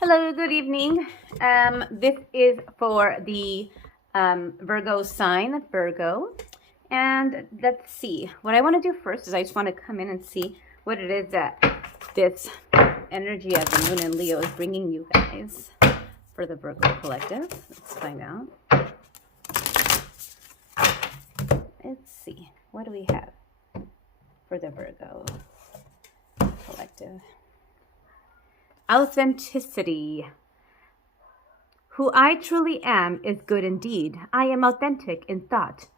Hello, good evening. This is for the Virgo sign, Virgo. And let's see. What I want to do first is I just want to come in and see what it is that this energy of the moon and Leo is bringing you guys for the Virgo collective. Let's find out. Let's see. What do we have for the Virgo collective? Authenticity. Who I truly am is good indeed. I am authentic in thought,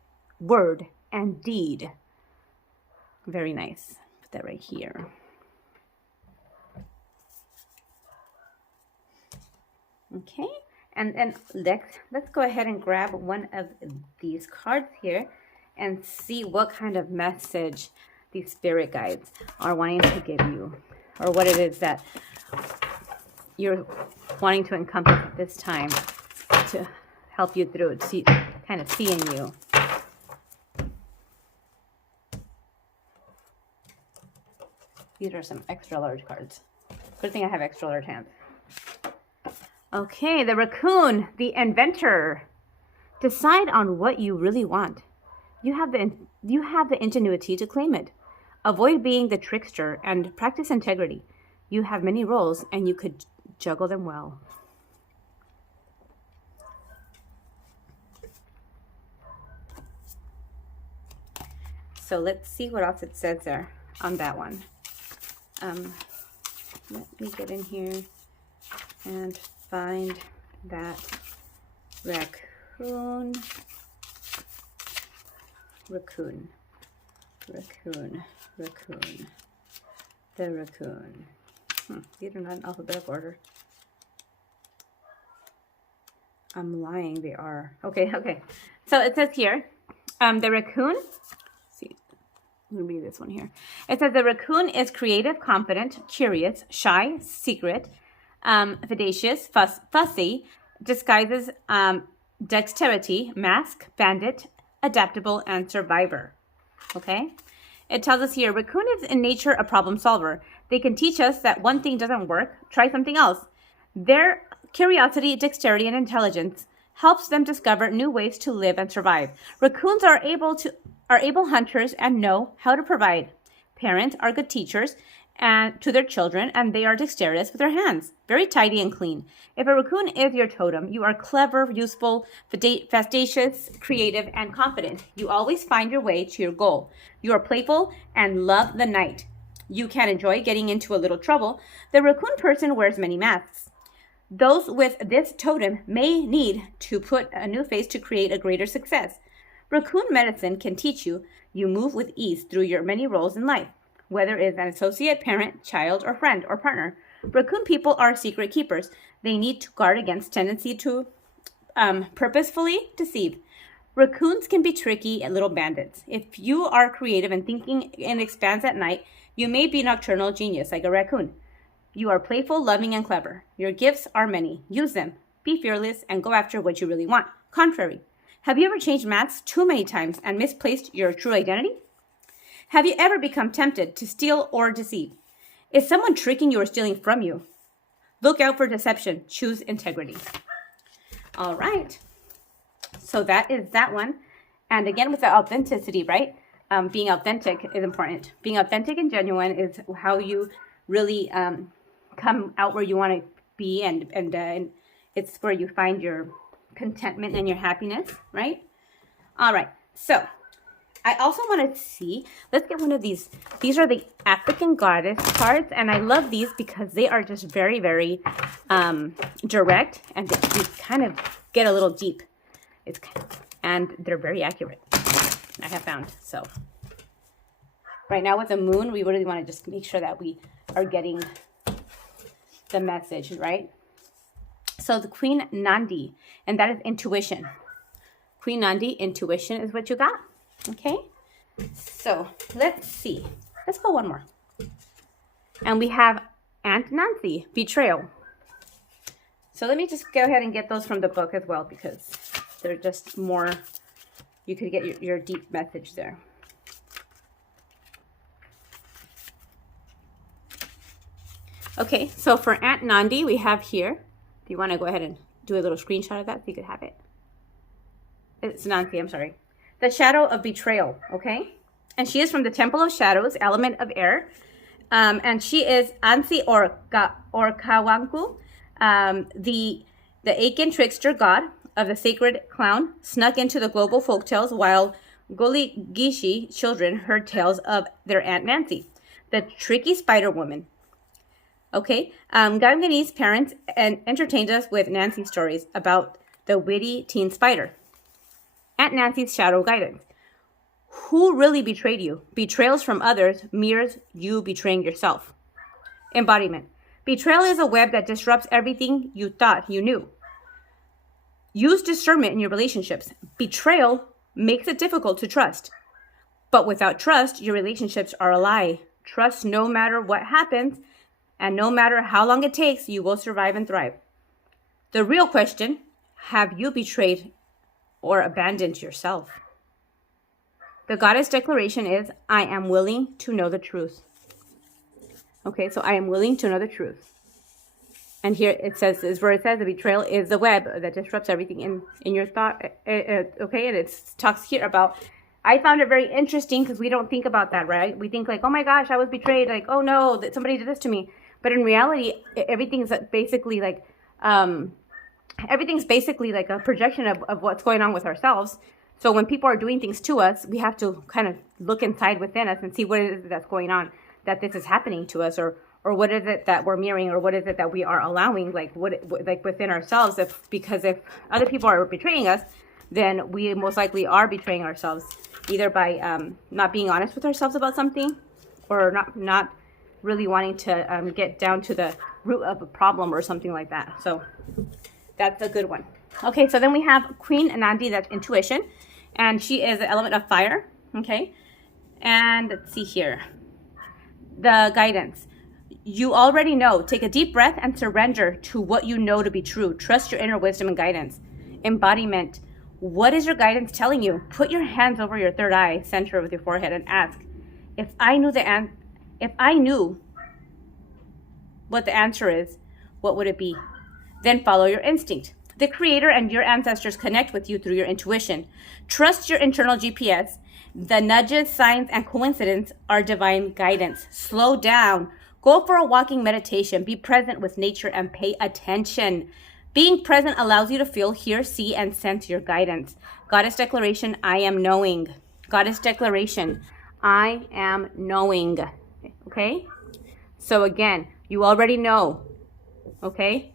word, and deed. Very nice. Put that right here. Okay, and then let's go ahead and grab one of these cards here and see what kind of message these spirit guides are wanting to give you, or what it is that you're wanting to encompass at this time to help you through, to kind of see in you. These are some extra large cards. Good thing I have extra large hands. Okay, the raccoon, the inventor. Decide on what you really want. You have the ingenuity to claim it. Avoid being the trickster and practice integrity. You have many roles and you could juggle them well. So let's see what else it says there on that one. Let me get in here and find that raccoon. The raccoon. These are not in alphabetical order. I'm lying, they are. Okay. So it says here, the raccoon, see, let me read this one here. It says the raccoon is creative, confident, curious, shy, secret, vivacious, fussy, disguises, dexterity, mask, bandit, adaptable, and survivor. Okay? It tells us here, raccoon is in nature a problem solver. They can teach us that one thing doesn't work, try something else. Their curiosity, dexterity, and intelligence helps them discover new ways to live and survive. Raccoons are able hunters and know how to provide. Parents are good teachers and to their children, and they are dexterous with their hands, very tidy and clean. If a raccoon is your totem, you are clever, useful, fastidious, creative, and confident. You always find your way to your goal. You are playful and love the night. You can enjoy getting into a little trouble. The raccoon person wears many masks. Those with this totem may need to put a new face to create a greater success. Raccoon medicine can teach you move with ease through your many roles in life, whether it is an associate, parent, child, or friend, or partner. Raccoon people are secret keepers. They need to guard against tendency to purposefully deceive. Raccoons can be tricky little bandits. If you are creative and thinking and expands at night, you may be a nocturnal genius like a raccoon. You are playful, loving, and clever. Your gifts are many. Use them. Be fearless and go after what you really want. Contrary. Have you ever changed masks too many times and misplaced your true identity? Have you ever become tempted to steal or deceive? Is someone tricking you or stealing from you? Look out for deception. Choose integrity. All right. So that is that one. And again, with the authenticity, right? Being authentic is important. Being authentic and genuine is how you really come out where you want to be, and it's where you find your contentment and your happiness, right? All right. So I also want to see, let's get one of these. These are the African Goddess cards, and I love these because they are just very, very direct, and they kind of get a little deep. And they're very accurate, I have found. So right now with the moon, we really want to just make sure that we are getting the message, right? So the Queen Nandi, and that is intuition. Queen Nandi, intuition is what you got. Okay, so let's see. Let's go one more. And we have Aunt Nancy, betrayal. So let me just go ahead and get those from the book as well, because they're just more, you could get your deep message there. Okay, so for Aunt Nandi, we have here, if you want to go ahead and do a little screenshot of that so you could have it. It's Nancy, I'm sorry. The shadow of betrayal, okay? And she is from the Temple of Shadows, element of air. And she is Ansi or Kawanku, the Aiken trickster god of the sacred clown, snuck into the global folktales while Gully Gishi children heard tales of their Aunt Nancy, the tricky spider woman. Okay, Gangani's parents entertained us with Nancy stories about the witty teen spider. Aunt Nancy's shadow guidance. Who really betrayed you? Betrayals from others mirrors you betraying yourself. Embodiment. Betrayal is a web that disrupts everything you thought you knew. Use discernment in your relationships. Betrayal makes it difficult to trust. But without trust, your relationships are a lie. Trust no matter what happens, and no matter how long it takes, you will survive and thrive. The real question, have you betrayed or abandoned yourself? The goddess declaration is, I am willing to know the truth. Okay, so I am willing to know the truth. And here it says, is where it says the betrayal is the web that disrupts everything in your thought. Okay, and it talks here about, I found it very interesting because we don't think about that, right? We think like, oh my gosh, I was betrayed. Like, oh no, that somebody did this to me. But in reality, everything's basically like, a projection of what's going on with ourselves. So when people are doing things to us, we have to kind of look inside within us and see what it is that's going on, that this is happening to us, or what is it that we're mirroring, or what is it that we are allowing, like within ourselves. Because if other people are betraying us, then we most likely are betraying ourselves, either by not being honest with ourselves about something, or not really wanting to get down to the root of a problem or something like that. So that's a good one. Okay, so then we have Queen Nandi, that's intuition, and she is the element of fire. Okay, and let's see here. The guidance. You already know. Take a deep breath and surrender to what you know to be true. Trust your inner wisdom and guidance. Embodiment. What is your guidance telling you? Put your hands over your third eye center with your forehead and ask, if I knew what the answer is, what would it be? Then follow your instinct. The Creator and your ancestors connect with you through your intuition. Trust your internal GPS. The nudges, signs, and coincidence are divine guidance. Slow down. Go for a walking meditation. Be present with nature and pay attention. Being present allows you to feel, hear, see, and sense your guidance. Goddess declaration, I am knowing. Goddess declaration, I am knowing. Okay? So again, you already know. Okay?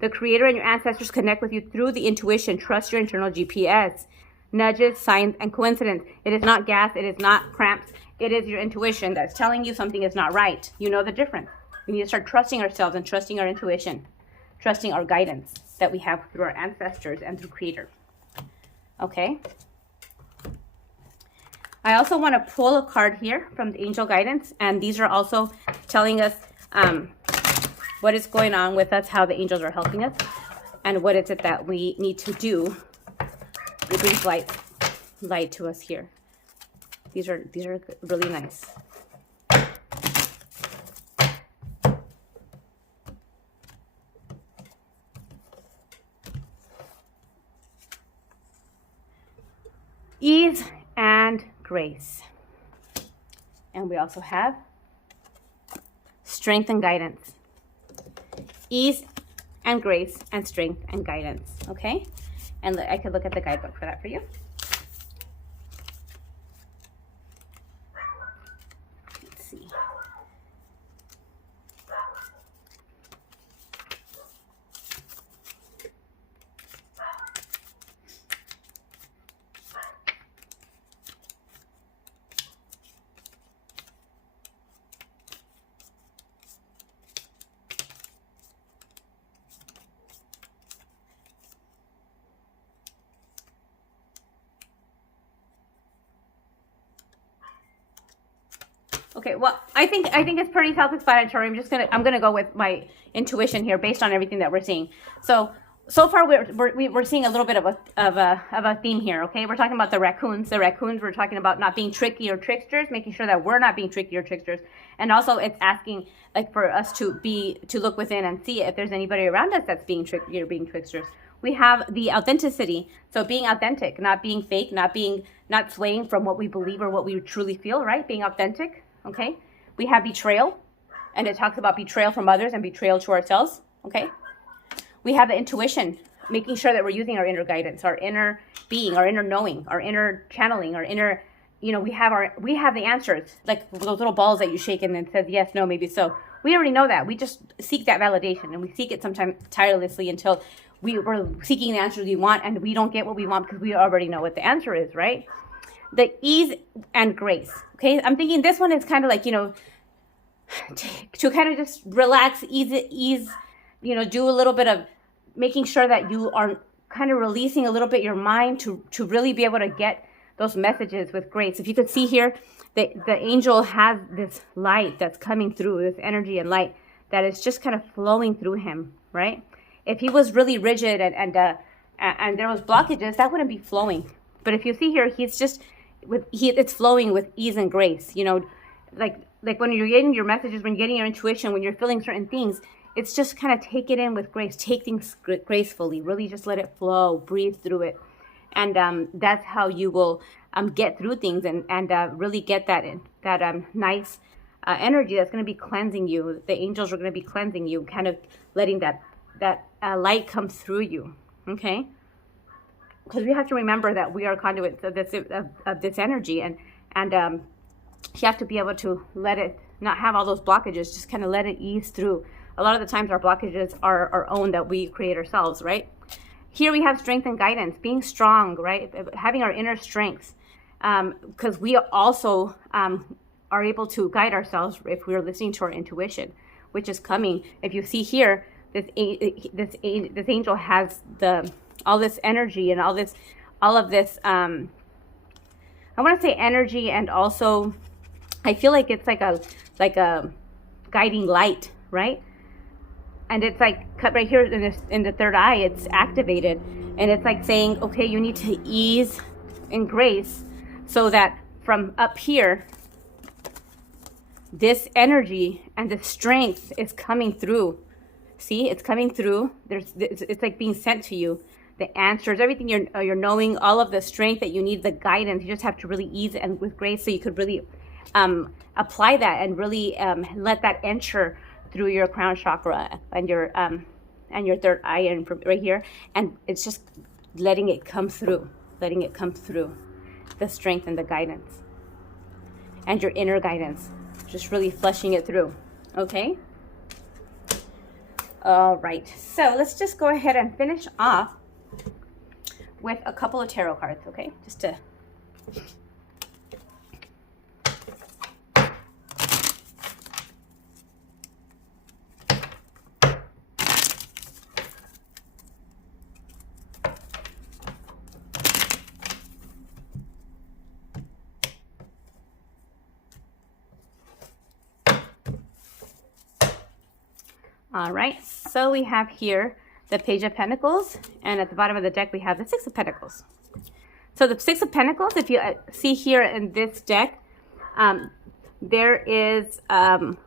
The Creator and your ancestors connect with you through the intuition. Trust your internal GPS. Nudges, signs, and coincidence. It is not gas. It is not cramps. It is your intuition that's telling you something is not right. You know the difference. We need to start trusting ourselves and trusting our intuition. Trusting our guidance that we have through our ancestors and through Creator. Okay? I also want to pull a card here from the angel guidance. And these are also telling us what is going on with us, how the angels are helping us, and what is it that we need to do. It brings light to us here. These are really nice. Ease and grace. And we also have strength and guidance. Ease and grace and strength and guidance. Okay? And I could look at the guidebook for that for you. Let's see. Okay, well, I think it's pretty self-explanatory. I'm gonna go with my intuition here, based on everything that we're seeing. So far we're seeing a little bit of a theme here. Okay, we're talking about the raccoons. We're talking about not being tricky or tricksters, making sure that we're not being tricky or tricksters, And also it's asking like for us to look within and see if there's anybody around us that's being being tricksters. We have the authenticity. So being authentic, not being fake, not swaying from what we believe or what we truly feel, right? Being authentic, okay? We have betrayal, and it talks about betrayal from others and betrayal to ourselves, okay? We have the intuition, making sure that we're using our inner guidance, our inner being, our inner knowing, our inner channeling, our inner, we have the answers, like those little balls that you shake and it says yes, no, maybe so. We already know that. We just seek that validation, and we seek it sometimes tirelessly until we're seeking the answers we want and we don't get what we want because we already know what the answer is, right? The ease and grace, okay? I'm thinking this one is kind of like, to kind of just relax, ease, do a little bit of making sure that you are kind of releasing a little bit your mind to really be able to get those messages with grace. If you could see here, the angel has this light that's coming through, this energy and light that is just kind of flowing through him, right? If he was really rigid and there was blockages, that wouldn't be flowing. But if you see here, it's flowing with ease and grace. Like when you're getting your messages, when you're getting your intuition, when you're feeling certain things, it's just kind of take it in with grace, take things gracefully, really just let it flow, breathe through it. And that's how you will get through things and really get that nice energy that's going to be cleansing you. The angels are going to be cleansing you, kind of letting that light come through you, okay? Because we have to remember that we are conduits of this energy, and you have to be able to let it not have all those blockages, just kind of let it ease through. A lot of the times our blockages are our own that we create ourselves, right? Here we have strength and guidance, being strong, right? Having our inner strengths, because we also are able to guide ourselves if we're listening to our intuition, which is coming. If you see here, this angel has all this energy and all of this. I want to say energy, and also I feel like it's like a guiding light, right? And it's like cut right here in the third eye. It's activated, and it's like saying, okay, you need to ease in grace, so that from up here, this energy and the strength is coming through. See, it's coming through. It's like being sent to you. The answers, everything you're knowing, all of the strength that you need, the guidance. You just have to really ease and with grace, so you could really apply that and really let that enter through your crown chakra and your third eye and from right here, and it's just letting it come through, the strength and the guidance and your inner guidance, just really flushing it through. Okay. All right, so let's just go ahead and finish off with a couple of tarot cards, okay? Just to all right, so we have here the Page of Pentacles, and at the bottom of the deck we have the Six of Pentacles. So the Six of Pentacles, if you see here in this deck, there is, it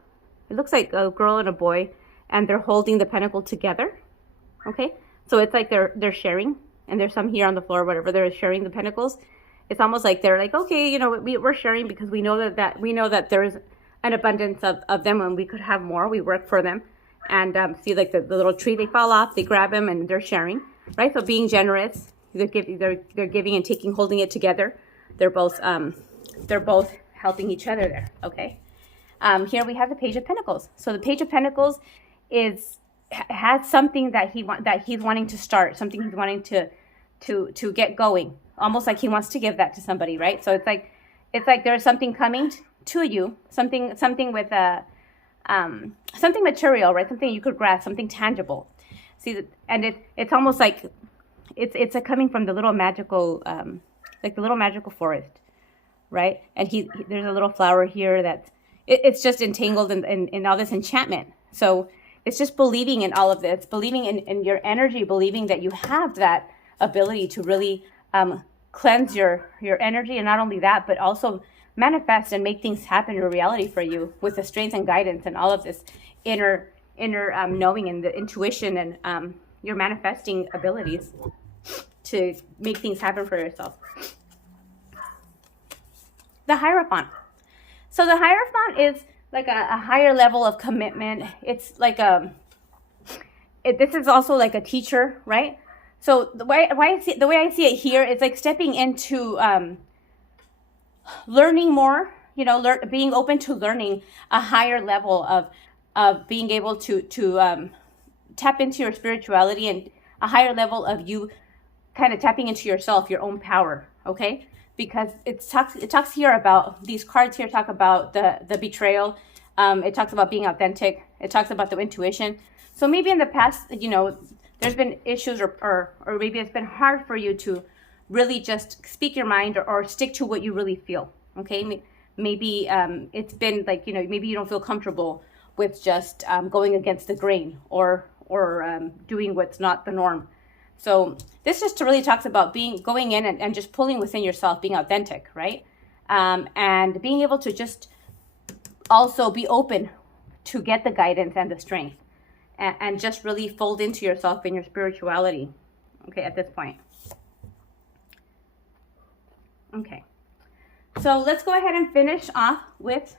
looks like a girl and a boy, and they're holding the pentacle together, okay? So it's like they're sharing, and there's some here on the floor, whatever, they're sharing the pentacles. It's almost like they're like, okay, we're sharing because we know that there is an abundance of them, and we could have more. We work for them. And see, like the little tree, they fall off, they grab them, and they're sharing, right? So being generous, they're giving and taking, holding it together. They're both helping each other there. Okay. Here we have the Page of Pentacles. So the Page of Pentacles has something that he's wanting to start, something he's wanting to get going. Almost like he wants to give that to somebody, right? So it's like there's something coming to you, something with a something material, right? Something you could grasp, something tangible. See, and it's almost like it's coming from the little magical, like the little magical forest, right? And there's a little flower here that it's just entangled in all this enchantment. So it's just believing in all of this, believing in your energy, believing that you have that ability to really cleanse your energy, and not only that, but also manifest and make things happen in reality for you with the strength and guidance and all of this inner knowing and the intuition and your manifesting abilities to make things happen for yourself. The Hierophant. So the Hierophant is like a higher level of commitment. It's like this is also like a teacher, right? So the way I see it here is like stepping into learning more, being open to learning a higher level of being able to tap into your spirituality and a higher level of you kind of tapping into yourself, your own power, okay? Because it talks here about, these cards here talk about the betrayal. It talks about being authentic. It talks about the intuition. So maybe in the past, there's been issues or maybe it's been hard for you to really just speak your mind or stick to what you really feel, okay? Maybe it's been like, maybe you don't feel comfortable with just going against the grain or doing what's not the norm. So this just really talks about going in and just pulling within yourself, being authentic, right? And being able to just also be open to get the guidance and the strength and just really fold into yourself and your spirituality, okay, at this point. Okay, so let's go ahead and finish off with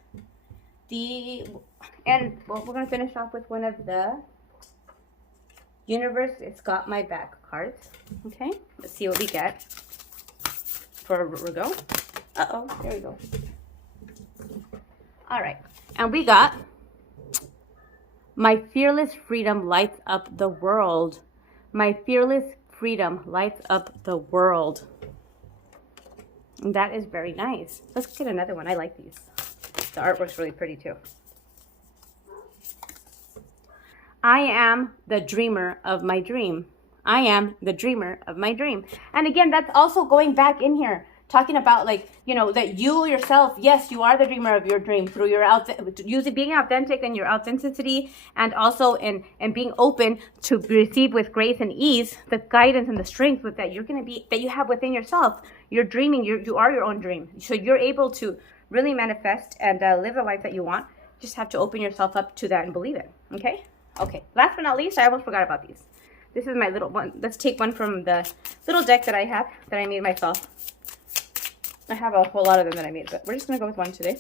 we're going to finish off with one of the Universe, It's Got My Back cards. Okay, let's see what we get for Virgo. There we go. All right, and we got My Fearless Freedom Lights Up the World. My fearless freedom lights up the world. And that is very nice. Let's get another one. I like these. The artwork's really pretty too. I am the dreamer of my dream. I am the dreamer of my dream. And again, that's also going back in here, talking about like, that you yourself, yes, you are the dreamer of your dream through your being authentic and your authenticity, and also in being open to receive with grace and ease the guidance and the strength that you have within yourself. You're dreaming, you are your own dream. So you're able to really manifest and live the life that you want. You just have to open yourself up to that and believe it. Okay. Last but not least, I almost forgot about these. This is my little one. Let's take one from the little deck that I have that I made myself. I have a whole lot of them that I made, but we're just going to go with one today.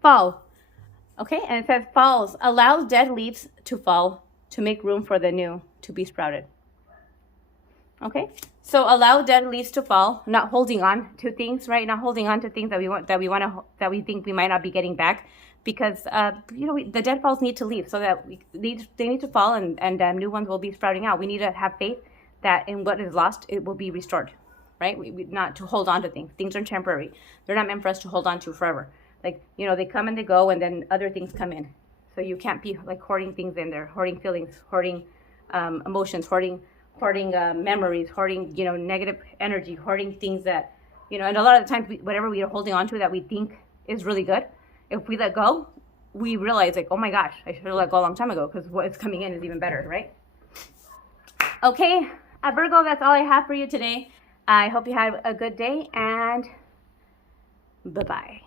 Fall. Okay, and it says falls. Allow dead leaves to fall to make room for the new to be sprouted. Okay, so allow dead leaves to fall, not holding on to things, right? Not holding on to things that we think we might not be getting back, because the dead falls need to leave, so that they need to fall, and new ones will be sprouting out. We need to have faith that in what is lost, it will be restored, right? We not to hold on to things. Things are temporary. They're not meant for us to hold on to forever. Like, they come and they go, and then other things come in. So you can't be like hoarding things in there, hoarding feelings, hoarding emotions, hoarding memories, hoarding, negative energy, hoarding things that, and a lot of the times, whatever we are holding on to that we think is really good, if we let go, we realize like, oh my gosh, I should have let go a long time ago, because what is coming in is even better, right? Okay, Virgo, that's all I have for you today. I hope you had a good day, and bye-bye.